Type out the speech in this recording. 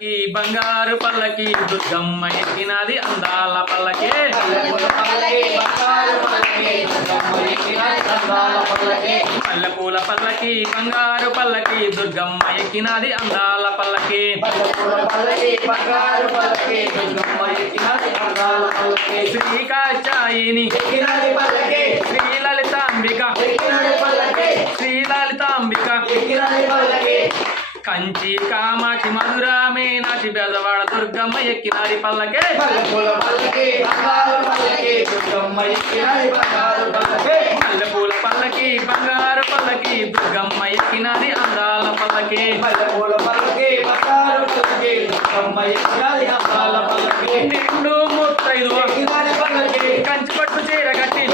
ఈ బంగారు పల్లకి దుర్గమ్మ ఎక్కినది అందాల పల్లకి మల్లెపూల పల్లకి బంగారు పల్లకి దుర్గమ్మ ఎక్కినది అందాల పల్లకి శ్రీ కాచాయిని శ్రీ లలితాంబిక శ్రీ లలితాంబిక కంచి కామాక్షి మధురా మీనాక్షి బెజవాడ దుర్గమ్మ ఎక్కినారి పల్లకే మల్లెపూల పల్లకి బంగారు పల్లకి దుర్గమ్మ ఎక్కినారి అందాల పల్లకి నిండు ముత్తైదు కంచి పట్టు చీర కట్టి